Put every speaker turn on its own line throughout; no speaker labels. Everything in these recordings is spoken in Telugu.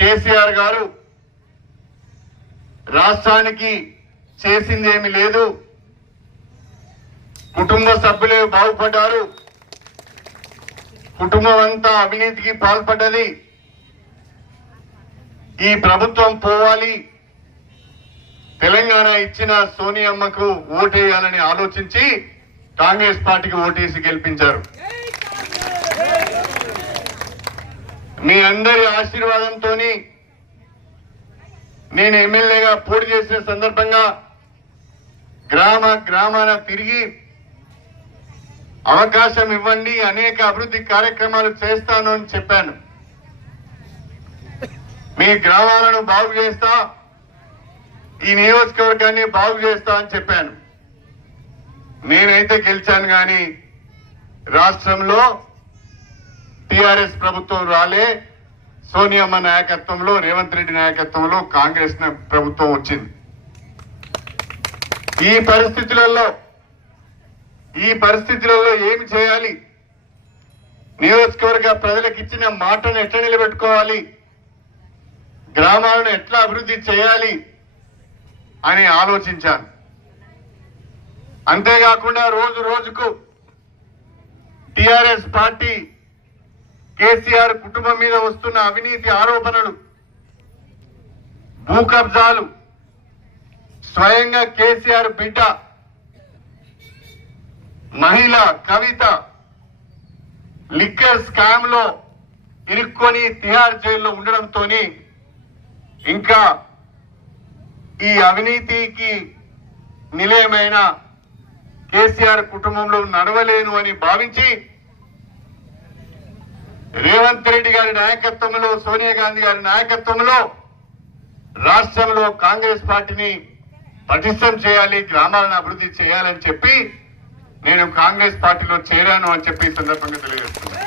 కేసీఆర్ గారు రాష్ట్రానికి చేసింది ఏమి లేదు. కుటుంబ సభ్యులే బాగుపడ్డారు. కుటుంబం అంతా అవినీతికి పాల్పడ్డది. ఈ ప్రభుత్వం పోవాలి. తెలంగాణ ఇచ్చిన సోనియమ్మకు ఓటేయాలని ఆలోచించి కాంగ్రెస్ పార్టీకి ఓటేసి గెలిపించారు. మీ అందరి ఆశీర్వాదంతో నేను ఎమ్మెల్యేగా పోటీ చేసిన సందర్భంగా గ్రామ గ్రామాన తిరిగి అవకాశం ఇవ్వండి అనేక అభివృద్ధి కార్యక్రమాలు చేస్తాను అని చెప్పాను. మీ గ్రామాలను బాగు చేస్తా ఈ నియోజకవర్గాన్ని బాగు చేస్తా అని చెప్పాను. నేనైతే గెలిచాను కానీ రాష్ట్రంలో టిఆర్ఎస్ ప్రభుత్వం రాలే సోనియమ్మ నాయకత్వంలో రేవంత్ రెడ్డి నాయకత్వంలో కాంగ్రెస్ ప్రభుత్వం వచ్చింది. ఈ పరిస్థితులలో ఈ పరిస్థితులలో ఏమి చేయాలి? నియోజకవర్గ ప్రజలకు ఇచ్చిన మాటను ఎట్లా నిలబెట్టుకోవాలి? గ్రామాలను ఎట్లా అభివృద్ధి చేయాలి? అని ఆలోచించాను. అంతేకాకుండా రోజు రోజుకు టిఆర్ఎస్ పార్టీ కేసీఆర్ కుటుంబం మీద వస్తున్న అవినీతి ఆరోపణలు భూ కబ్జాలు స్వయంగా కేసీఆర్ బిడ్డ మహిళ కవిత లిక్కర్ స్కామ్లో ఇరుక్కొని తిహార్ జైల్లో ఉండడంతో ఇంకా ఈ అవినీతికి నిలయమైన కేసీఆర్ కుటుంబంలో నడవలేను అని భావించి రేవంత్ రెడ్డి గారి నాయకత్వంలో సోనియా గాంధీ గారి నాయకత్వంలో రాష్ట్రంలో కాంగ్రెస్ పార్టీని పటిష్టం చేయాలి గ్రామాలను అభివృద్ధి చేయాలని చెప్పి నేను కాంగ్రెస్ పార్టీలో చేరాను అని చెప్పి సందర్భంగా తెలియజేస్తున్నాను.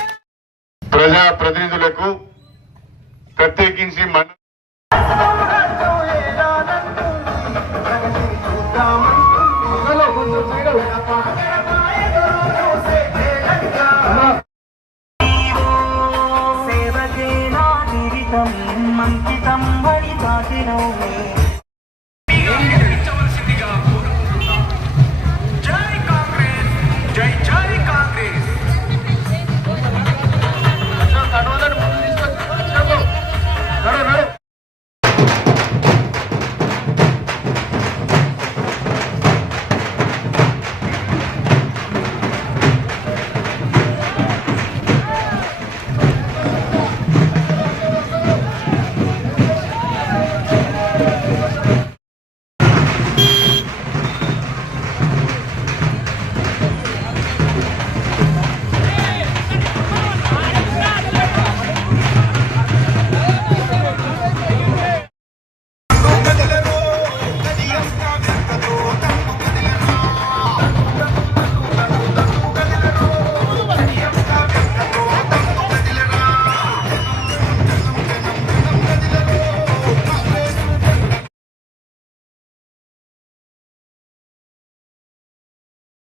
ప్రజా ప్రతినిధులకు ప్రత్యేకించి మన
wide awake.